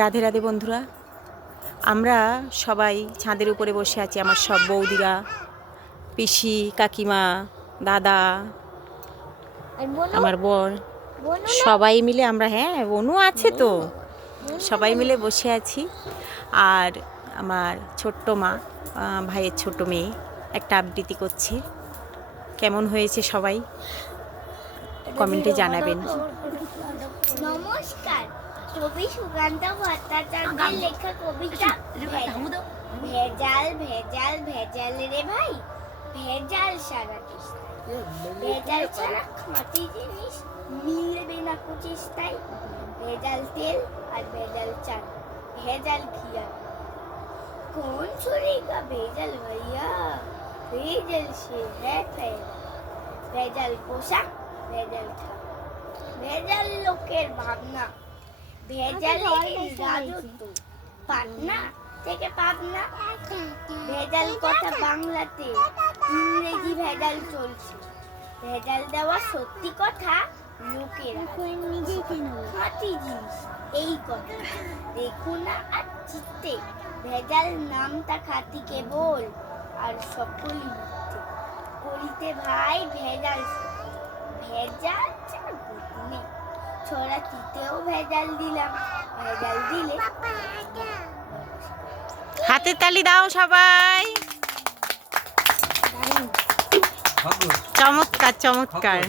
রাধে রাধে বন্ধুরা, আমরা সবাই ছাদের উপরে বসে আছি। আমার সব বৌদিরা, পিসি, কাকিমা, দাদা, আমার বোন, সবাই মিলে আমরা, হ্যাঁ বনু আছে তো, সবাই মিলে বসে আছি। আর আমার ছোট্ট মা, ভাইয়ের ছোট মেয়ে একটা আবৃত্তি করছে। কেমন হয়েছে সবাই কমেন্টে জানাবেন। নমস্কার, কবি সুকান্ত ভট্টাচার্যের লেখা কবিতা ভেজাল ভেজাল ভেজাল রে ভাই, ভেজাল সারা ভেজাল ছাড়া খাঁটি জিনিস মিলবে না কুচিস্তায়। ভেজাল তেল আর ভেজাল চাল, ভেজাল খিয়া কোন ছুরিকা ভেজাল ভাইয়া, ভেজাল সে হ্যাঁ ভেজাল পোশাক, ভেজাল খাওয়া, ভেজাল লোকের ভাবনা, ভেজাল রাজত্ব পাটনা থেকে পাবনা। ভেজাল কথা বাংলাতে, ইংরেজি ভেজাল চলছে। ভেজাল দেওয়া সত্যি কথা লোকেরা খাঁটি জিনিস এই কথা দেখো না আর চিত্তে। ভেজাল নামটা খাঁটি কেবল আর সকলই মিথ্যে করিতে ভাই ভেজাল। ভেজাল ছাড়া গতি নেই, ছড়া তিতেও ভেজাল দিলাম, ভেজাল দিলে হাতের তালি দাও সবাই। চমৎকার চমৎকার।